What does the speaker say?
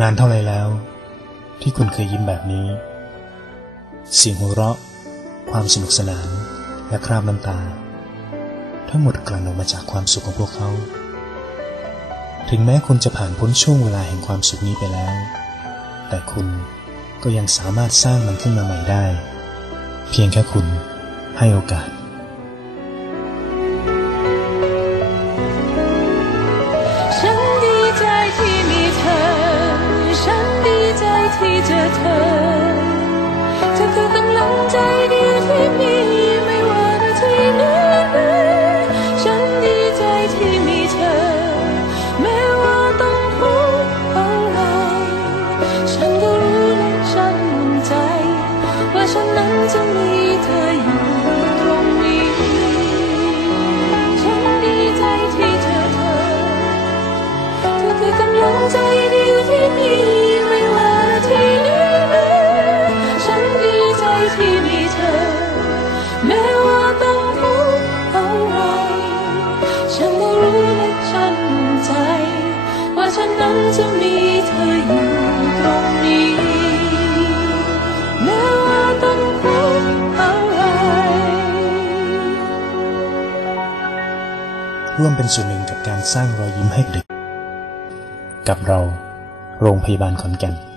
นานเท่าไรแล้ว ที่คุณเคยยิ้มแบบนี้ เสียงหัวเราะ ความสนุกสนานและคราบน้ำตา ทั้งหมดกลั่นออกมาจากความสุขของพวกเขา ถึงแม้คุณจะผ่านพ้นช่วงเวลาแห่งความสุขนี้ไปแล้ว แต่คุณก็ยังสามารถสร้างมันขึ้นมาใหม่ได้ เพียงแค่คุณให้โอกาส ฉันดีใจที่มีเธอแม้ว่าต้องพูดอะไรฉันก็รู้และฉันมั่นใจ ว่าฉันนั้นจะมี จะมีเธออยู่ตรงนี้ แม้ว่าต้องพูดอะไร ร่วมเป็นส่วนหนึ่งกับการสร้างรอยยิ้มให้เด็ก กับเรา โรงพยาบาลขอนแก่น